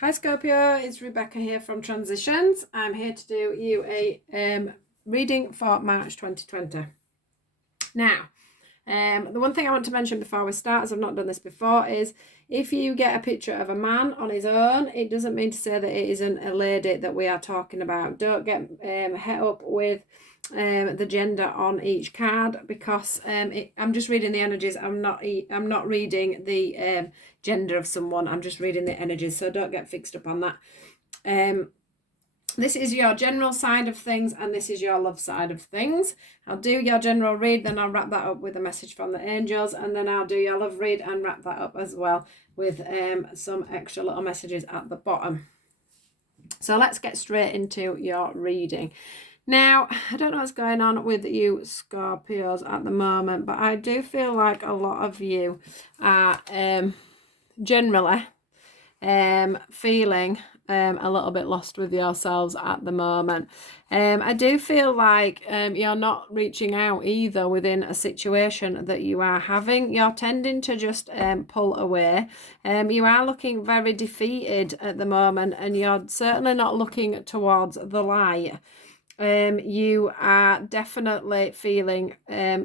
Hi Scorpio, it's Rebecca here from Transitions. I'm here to do you a reading for March 2020. Now, the one thing I want to mention before we start, as I've not done this before, is if you get a picture of a man on his own, it doesn't mean to say that it isn't a lady that we are talking about. Don't get het up with the gender on each card, because I'm just reading the energies. I'm not reading the gender of someone. I'm just reading the energies, so don't get fixed up on that. This is your general side of things, and this is your love side of things. I'll do your general read, then I'll wrap that up with a message from the angels, and then I'll do your love read and wrap that up as well with some extra little messages at the bottom. So let's get straight into your reading. Now, I don't know what's going on with you Scorpios at the moment, but I do feel like a lot of you are generally feeling a little bit lost with yourselves at the moment. I do feel like you're not reaching out either within a situation that you are having. You're tending to just pull away. You are looking very defeated at the moment, and you're certainly not looking towards the light. You are definitely feeling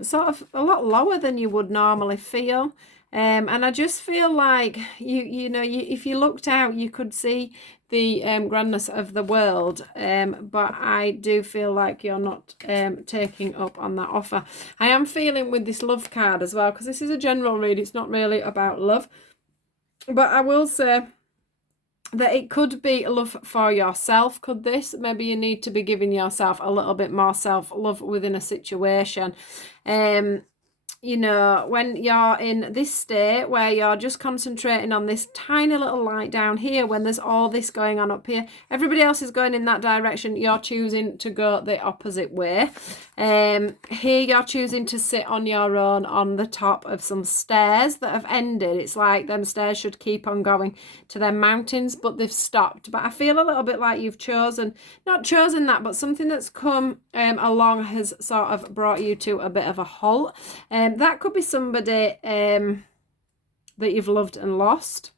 sort of a lot lower than you would normally feel. And I just feel like if you looked out, you could see the grandness of the world, but I do feel like you're not taking up on that offer. I am feeling with this love card as well, because this is a general read. It's not really about love, but I will say that it could be love for yourself. Could this? Maybe you need to be giving yourself a little bit more self-love within a situation. When you're in this state where you're just concentrating on this tiny little light down here, when there's all this going on up here, everybody else is going in that direction, you're choosing to go the opposite way. Here you're choosing to sit on your own on the top of some stairs that have ended. It's like them stairs should keep on going to them mountains, but they've stopped. But I feel a little bit like you've not chosen that, but something that's come along has sort of brought you to a bit of a halt. That could be somebody that you've loved and lost.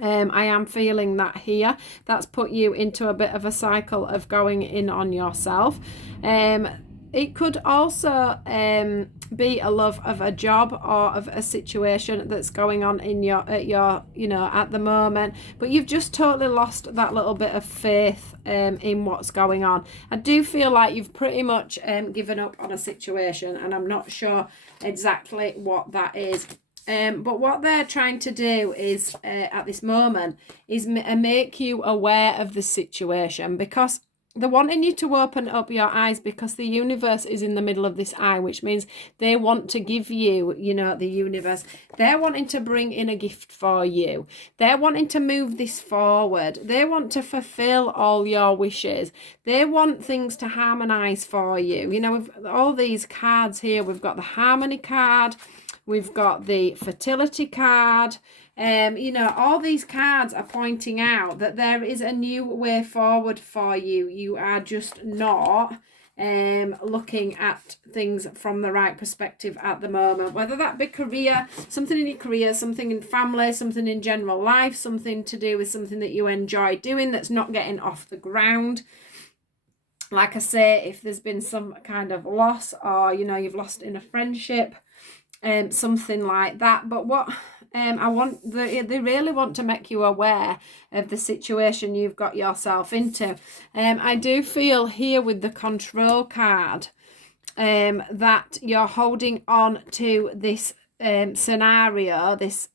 I am feeling that here. That's put you into a bit of a cycle of going in on yourself. It could also be a love of a job or of a situation that's going on at the moment, but you've just totally lost that little bit of faith in what's going on. I do feel like you've pretty much given up on a situation, and I'm not sure exactly what that is. But what they're trying to do is, at this moment, is make you aware of the situation, because they're wanting you to open up your eyes, because the universe is in the middle of this eye, which means they want to give you, the universe. They're wanting to bring in a gift for you. They're wanting to move this forward. They want to fulfill all your wishes. They want things to harmonize for you. With all these cards here, we've got the harmony card. We've got the fertility card. All these cards are pointing out that there is a new way forward for you. You are just not looking at things from the right perspective at the moment, whether that be career, something in your career, something in family, something in general life, something to do with something that you enjoy doing that's not getting off the ground. Like I say, if there's been some kind of loss, or you've lost in a friendship, something like that. But what they really want to make you aware of the situation you've got yourself into. I do feel here with the control card that you're holding on to this scenario, this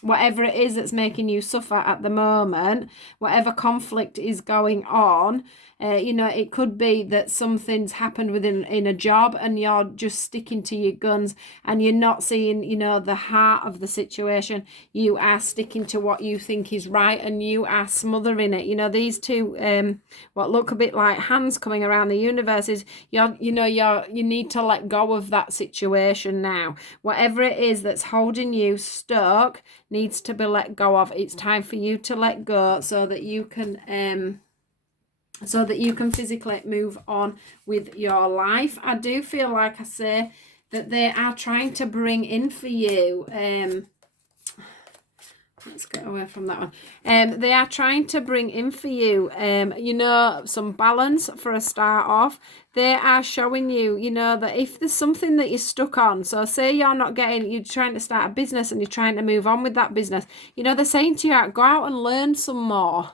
whatever it is that's making you suffer at the moment, whatever conflict is going on. It could be that something's happened in a job, and you're just sticking to your guns, and you're not seeing, the heart of the situation. You are sticking to what you think is right, and you are smothering it. These two, what look a bit like hands coming around the universe, is you need to let go of that situation now. Whatever it is that's holding you stuck needs to be let go of. It's time for you to let go, so that you can physically move on with your life. I do feel like I say that they are trying to bring in for you Let's get away from that one. They are trying to bring in for you, some balance for a start off. They are showing you, that if there's something that you're stuck on, so say you're trying to start a business and you're trying to move on with that business, they're saying to you, go out and learn some more.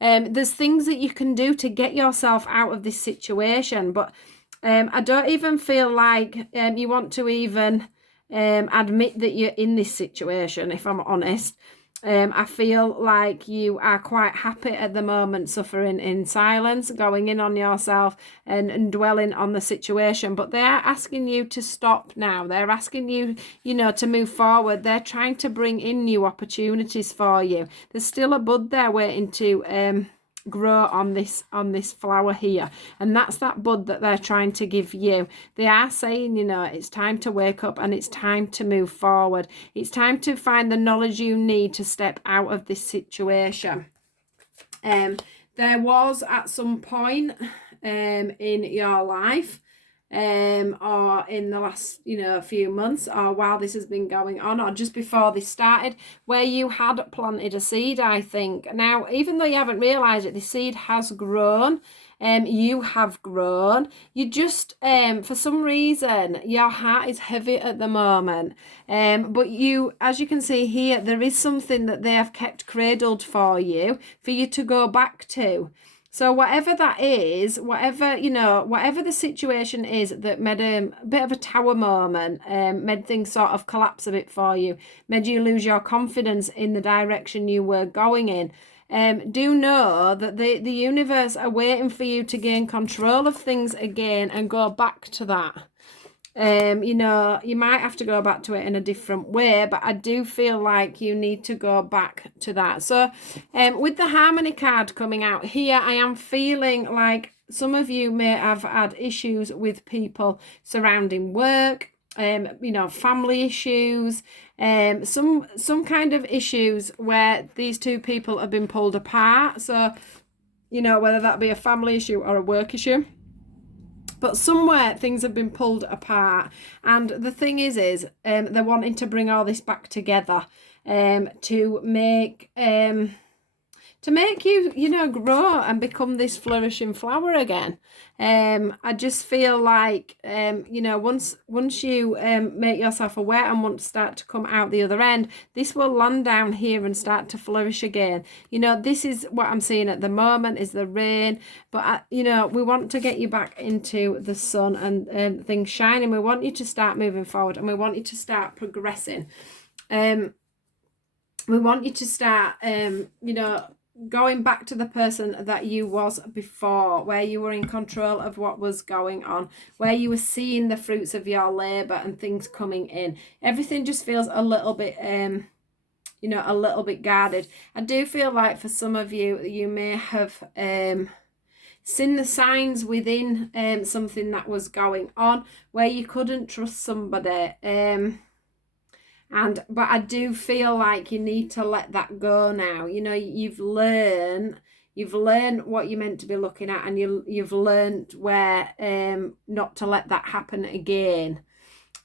There's things that you can do to get yourself out of this situation, but I don't even feel like you want to even admit that you're in this situation, if I'm honest. I feel like you are quite happy at the moment, suffering in silence, going in on yourself and dwelling on the situation. But they are asking you to stop now. They're asking you, to move forward. They're trying to bring in new opportunities for you. There's still a bud there waiting to grow on this flower here, and that's that bud that they're trying to give you. They are saying, it's time to wake up and it's time to move forward. It's time to find the knowledge you need to step out of this situation. There was at some point in your life or in the last few months, or while this has been going on, or just before this started, where you had planted a seed. I think now, even though you haven't realized it, the seed has grown. You have grown. You just for some reason your heart is heavy at the moment, but you, as you can see here, there is something that they have kept cradled for you to go back to. So whatever that is, whatever the situation is that made a bit of a tower moment, made things sort of collapse a bit for you, made you lose your confidence in the direction you were going in, do know that the universe are waiting for you to gain control of things again and go back to that. You might have to go back to it in a different way, but I do feel like you need to go back to that. So with the Harmony card coming out here, I am feeling like some of you may have had issues with people surrounding work, family issues, some kind of issues where these two people have been pulled apart. So, whether that be a family issue or a work issue. But somewhere things have been pulled apart, and the thing is they're wanting to bring all this back together, to make you, grow and become this flourishing flower again. I just feel like, once you make yourself aware and want to start to come out the other end, this will land down here and start to flourish again. This is what I'm seeing at the moment is the rain, but we want to get you back into the sun and things shining. We want you to start moving forward, and we want you to start progressing. We want you to start, going back to the person that you was before, where you were in control of what was going on, where you were seeing the fruits of your labor and things coming in. Everything just feels a little bit a little bit guarded. I do feel like for some of you, you may have seen the signs within something that was going on where you couldn't trust somebody, but I do feel like you need to let that go now. You've learned what you're meant to be looking at, and you've learned where not to let that happen again.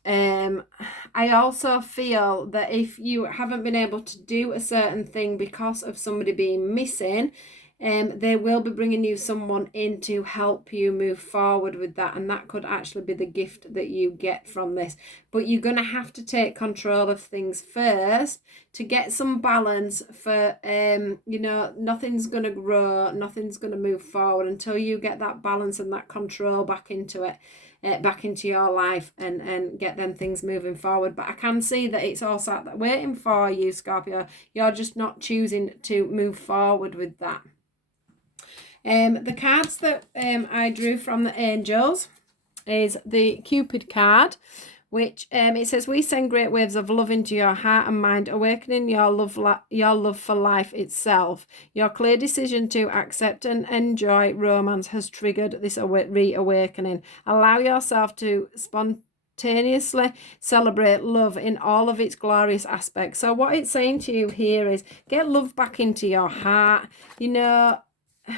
I also feel that if you haven't been able to do a certain thing because of somebody being missing, they will be bringing you someone in to help you move forward with that, and that could actually be the gift that you get from this. But you're going to have to take control of things first to get some balance for nothing's going to grow, nothing's going to move forward until you get that balance and that control back into it, back into your life, and get them things moving forward. But I can see that it's all sat there waiting for you, Scorpio. You're just not choosing to move forward with that. The cards that I drew from the angels is the Cupid card, which it says, we send great waves of love into your heart and mind, awakening your love for life itself. Your clear decision to accept and enjoy romance has triggered this reawakening. Allow yourself to spontaneously celebrate love in all of its glorious aspects. So what it's saying to you here is get love back into your heart.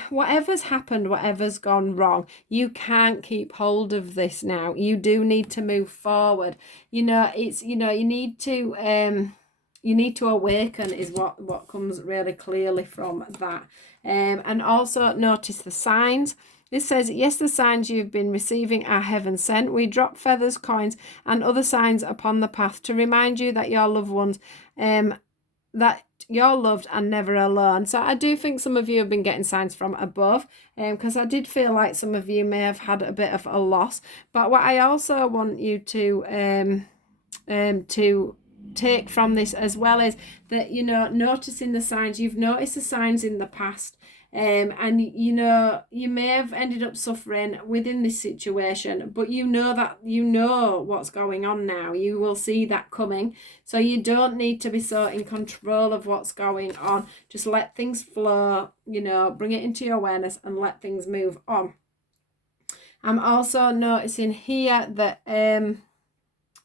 Whatever's happened, whatever's gone wrong, you can't keep hold of this now. You do need to move forward. You need to you need to awaken is what comes really clearly from that. And also notice the signs. This says, yes, the signs you've been receiving are heaven sent. We drop feathers, coins, and other signs upon the path to remind you that your loved ones, that you're loved and never alone. So I do think some of you have been getting signs from above, because I did feel like some of you may have had a bit of a loss. But what I also want you to take from this as well is that, you know, noticing the signs. You've noticed the signs in the past, and you know, you may have ended up suffering within this situation, but you know that you know what's going on now. You will see that coming, so you don't need to be so in control of what's going on. Just let things flow, you know, bring it into your awareness and let things move on. I'm also noticing here that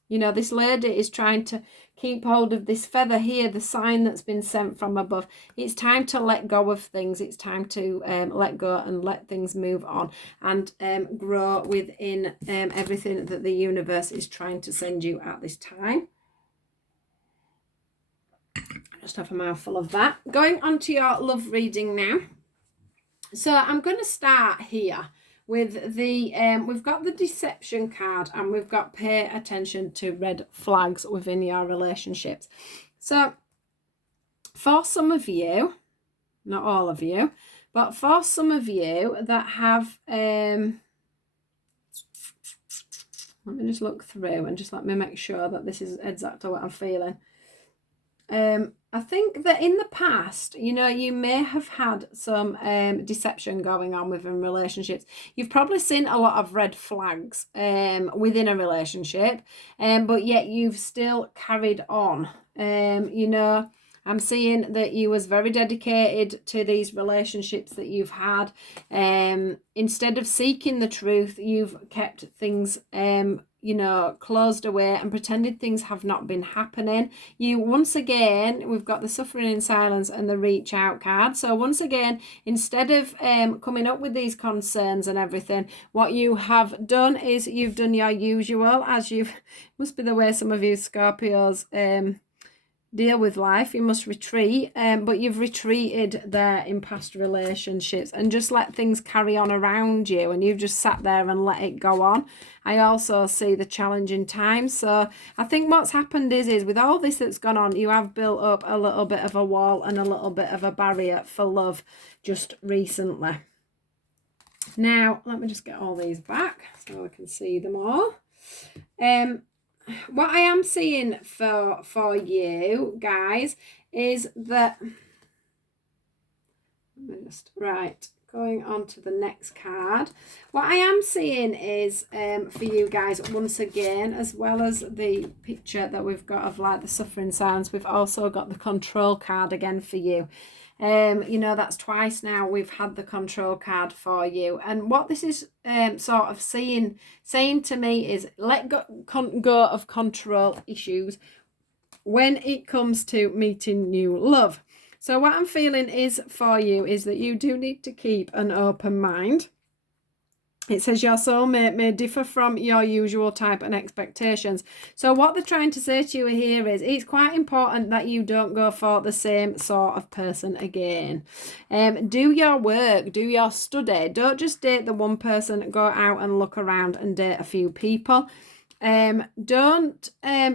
you know, this lady is trying to keep hold of this feather here, the sign that's been sent from above. It's time to let go of things. It's time to let go and let things move on and grow within everything that the universe is trying to send you at this time. Just have a mouthful of that. Going on to your love reading now. So I'm going to start here with the, we've got the deception card and we've got pay attention to red flags within your relationships. So for some of you, not all of you, but for some of you that have, let me just look through and just let me make sure that this is exactly what I'm feeling. I think that in the past, you know, you may have had some deception going on within relationships. You've probably seen a lot of red flags within a relationship, but yet you've still carried on. You know, I'm seeing that you was very dedicated to these relationships that you've had. Instead of seeking the truth, you've kept things you know, closed away and pretended things have not been happening. You, once again, we've got the suffering in silence and the reach out card. So once again, instead of coming up with these concerns and everything, what you have done is you've done your usual, as you've, must be the way some of you Scorpios deal with life. You must retreat, but you've retreated there in past relationships and just let things carry on around you, and you've just sat there and let it go on. I also see the challenging times. So I think what's happened is with all this that's gone on, you have built up a little bit of a wall and a little bit of a barrier for love just recently. Now let me just get all these back so I can see them all. What I am seeing for you guys is that, right, going on to the next card. What I am seeing is for you guys, once again, as well as the picture that we've got of like the suffering sounds, we've also got the control card again for you. You know, that's twice now we've had the control card for you. And what this is sort of saying to me is let go of control issues when it comes to meeting new love. So what I'm feeling is for you is that you do need to keep an open mind. It says your soulmate may differ from your usual type and expectations. So what they're trying to say to you here is it's quite important that you don't go for the same sort of person again. Do your work, do your study. Don't just date the one person, go out and look around and date a few people. Don't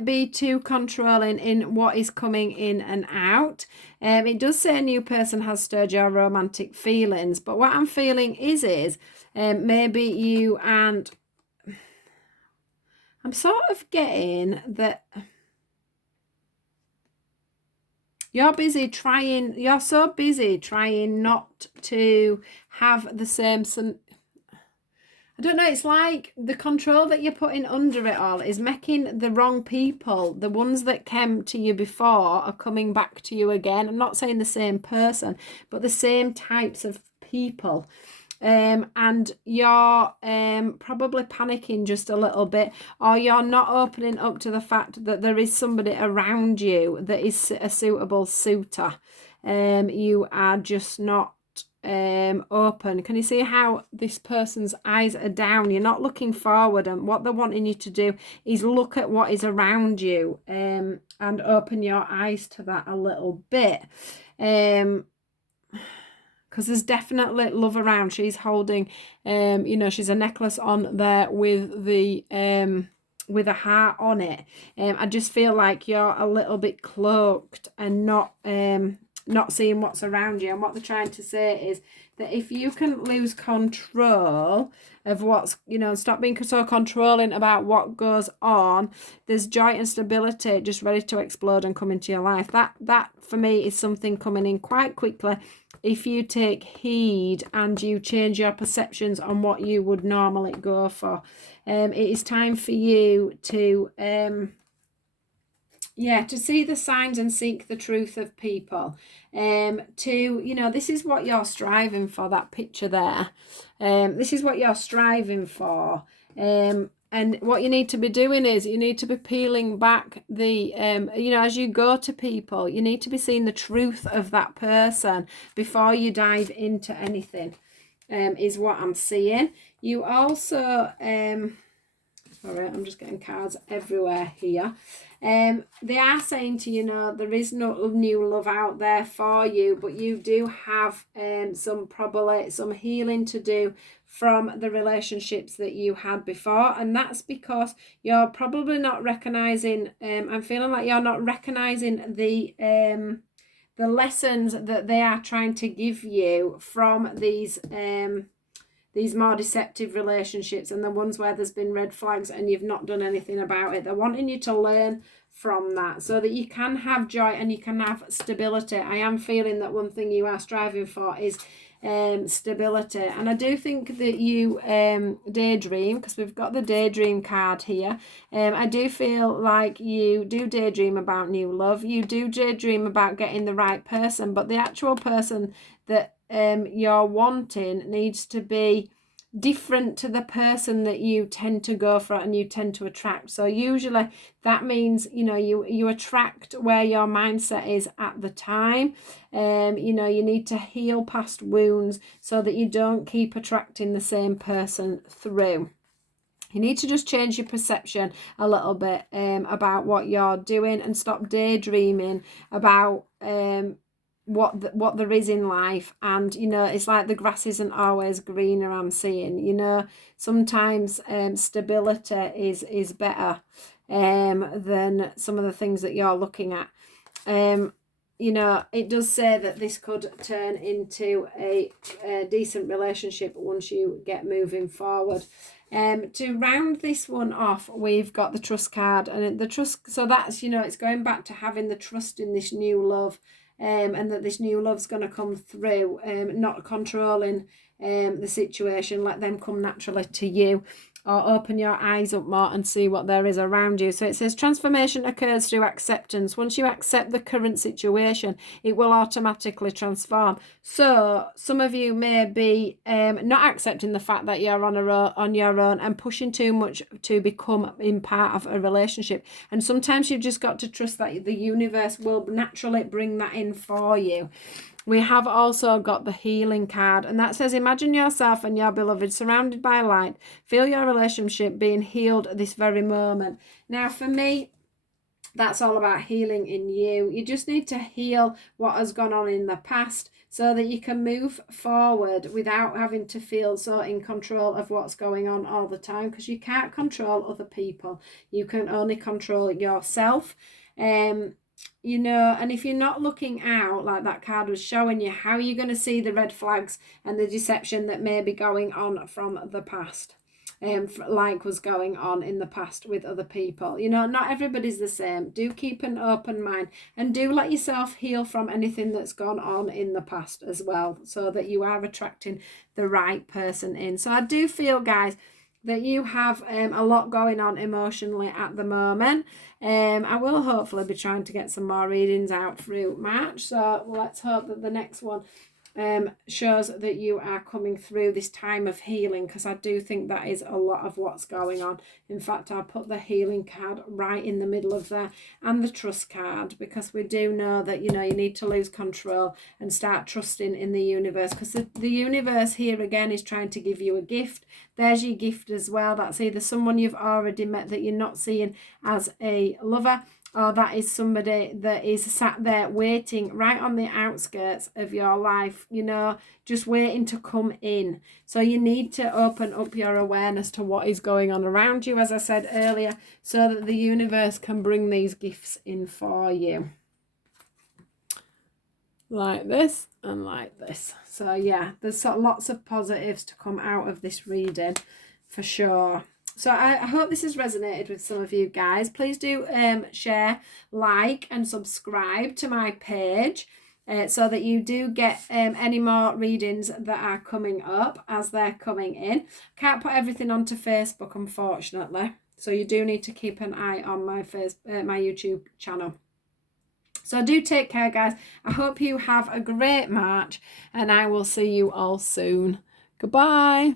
be too controlling in what is coming in and out. It does say a new person has stirred your romantic feelings, but what I'm feeling is maybe you and I'm sort of getting that you're so busy trying not to have the same I don't know, it's like the control that you're putting under it all is making the wrong people, the ones that came to you before, are coming back to you again. I'm not saying the same person, but the same types of people. And you're probably panicking just a little bit, or you're not opening up to the fact that there is somebody around you that is a suitable suitor. You are just not open. Can you see how this person's eyes are down? You're not looking forward, and what they're wanting you to do is look at what is around you and open your eyes to that a little bit. Because there's definitely love around. She's holding, she's a necklace on there with a heart on it. I just feel like you're a little bit cloaked and not seeing what's around you. And what they're trying to say is that if you can lose control of what's, stop being so controlling about what goes on, there's joy and stability just ready to explode and come into your life. That for me is something coming in quite quickly if you take heed and you change your perceptions on what you would normally go for. It is time for you to see the signs and seek the truth of people. This is what you're striving for, that picture there. This is what you're striving for. And what you need to be doing is you need to be peeling back the, as you go to people, you need to be seeing the truth of that person before you dive into anything, is what I'm seeing. You also, sorry, I'm just getting cards everywhere here. They are saying to you, there is no new love out there for you, but you do have some healing to do from the relationships that you had before, and that's because you're probably not recognizing. I'm feeling like you're not recognizing the lessons that they are trying to give you from these more deceptive relationships, and the ones where there's been red flags and you've not done anything about it. They're wanting you to learn from that so that you can have joy and you can have stability. I am feeling that one thing you are striving for is stability, and I do think that you daydream, because we've got the daydream card here. I do feel like you do daydream about new love. You do daydream about getting the right person, but the actual person that you're wanting needs to be different to the person that you tend to go for and you tend to attract. So usually that means you attract where your mindset is at the time. You need to heal past wounds so that you don't keep attracting the same person through. You need to just change your perception a little bit about what you're doing and stop daydreaming about what there is in life. And it's like the grass isn't always greener, I'm seeing. Sometimes stability is better than some of the things that you're looking at. It does say that this could turn into a decent relationship once you get moving forward. To round this one off, we've got the trust card, and the trust, so that's it's going back to having the trust in this new love. And that this new love's going to come through, not controlling the situation. Let them come naturally to you, or open your eyes up more and see what there is around you. So it says transformation occurs through acceptance. Once you accept the current situation, it will automatically transform. So some of you may be not accepting the fact that you're on your own and pushing too much to become in part of a relationship. And sometimes you've just got to trust that the universe will naturally bring that in for you. We have also got the healing card, and that says imagine yourself and your beloved surrounded by light. Feel your relationship being healed at this very moment. Now for me, that's all about healing in you. You just need to heal what has gone on in the past so that you can move forward without having to feel so in control of what's going on all the time, because you can't control other people. You can only control yourself. And if you're not looking out, like that card was showing you, how are you going to see the red flags and the deception that may be going on from the past, like was going on in the past with other people? Not everybody's the same. Do keep an open mind, and do let yourself heal from anything that's gone on in the past as well, so that you are attracting the right person in. So I do feel, guys, that you have a lot going on emotionally at the moment. I will hopefully be trying to get some more readings out through March. So let's hope that the next one shows that you are coming through this time of healing, because I do think that is a lot of what's going on. In fact, I'll put the healing card right in the middle of there, and the trust card, because we do know that, you know, you need to lose control and start trusting in the universe, because the universe here again is trying to give you a gift. There's your gift as well. That's either someone you've already met that you're not seeing as a lover, or that is somebody that is sat there waiting right on the outskirts of your life, you know, just waiting to come in. So you need to open up your awareness to what is going on around you, as I said earlier, so that the universe can bring these gifts in for you. Like this and like this. So yeah, there's lots of positives to come out of this reading for sure. So I hope this has resonated with some of you guys. Please do share, like, and subscribe to my page so that you do get any more readings that are coming up as they're coming in. Can't put everything onto Facebook, unfortunately. So you do need to keep an eye on my my YouTube channel. So do take care, guys. I hope you have a great March, and I will see you all soon. Goodbye.